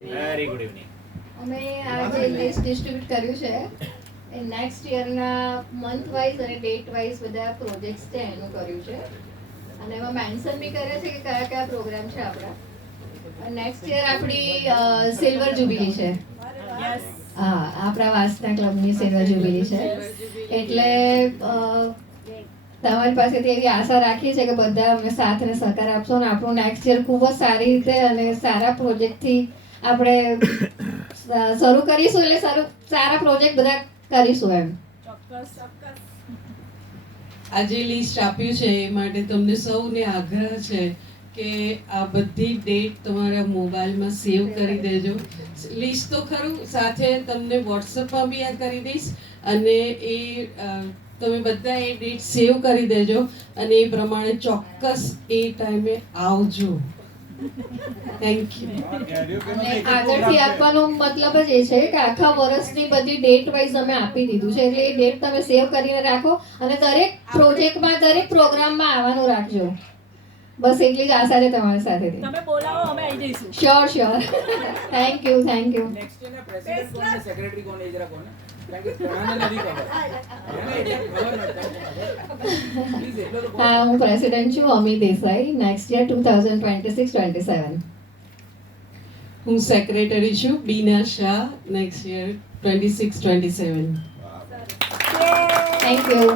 Very good evening. અમે આજે list distribute કર્યું છે એ નેક્સ્ટ યરના મંથ વાઇઝ અને ડેટ વાઇઝ બધા પ્રોજેક્ટ્સ છે એનું કર્યું છે અને એમાં મેન્શન બી કરે છે કે કયા કયા પ્રોગ્રામ છે આપણા. નેક્સ્ટ યર આપણી સિલ્વર જ્યુબિલી છે. હા, આપણા વાસના ક્લબની સિલ્વર જ્યુબિલી છે એટલે તમારી પાસેથી એવી આશા રાખીએ છીએ કે બધા અમે સાથ અને સહકાર આપશો અને આપણું નેક્સ્ટ યર ખૂબ જ સારી રીતે અને સારા પ્રોજેક્ટથી આપણે શરૂ કરીશું. એટલે સારા પ્રોજેક્ટ બધા કરીશું એમ. આજે લિસ્ટ આપ્યું છે એ માટે તમને સૌને આગ્રહ છે કે આ બધી ડેટ તમારા મોબાઈલમાં સેવ કરી દેજો. લિસ્ટ તો ખરું, સાથે તમને વોટ્સઅપમાં બી આ કરી દઈશ અને એ તમે બધા એ ડેટ સેવ કરી દેજો અને એ પ્રમાણે ચોક્કસ એ ટાઈમે આવજો. Thank you. અને આગળથી આપવાનો મતલબ જ એ છે કે આખા વર્ષની બધી ડેટ વાઇઝ અમે આપી દીધું છે એટલે એ ડેટ તમે સેવ કરીને રાખો અને દરેક પ્રોજેક્ટમાં દરેક પ્રોગ્રામમાં આવવાનું રાખજો. બસ એટલી જ આશા છે તમારી સાથેથી. તમે બોલાવો, અમે આવી જઈશું. Sure sure. Thank you. Next યરના પ્રેસિડેન્ટ કોણ ને સેક્રેટરી કોણ એ જરા કોને, કારણ કે ઘણાને નથી ખબર. એને એટલે ખબર નથી. પ્લીઝ એટલો તો હા, હું પ્રેસિડેન્ટ છું અમી દેસાઈ. Next year 2026-27. હું સેક્રેટરી છું Bina Shah. Next year 26-27. Thank you.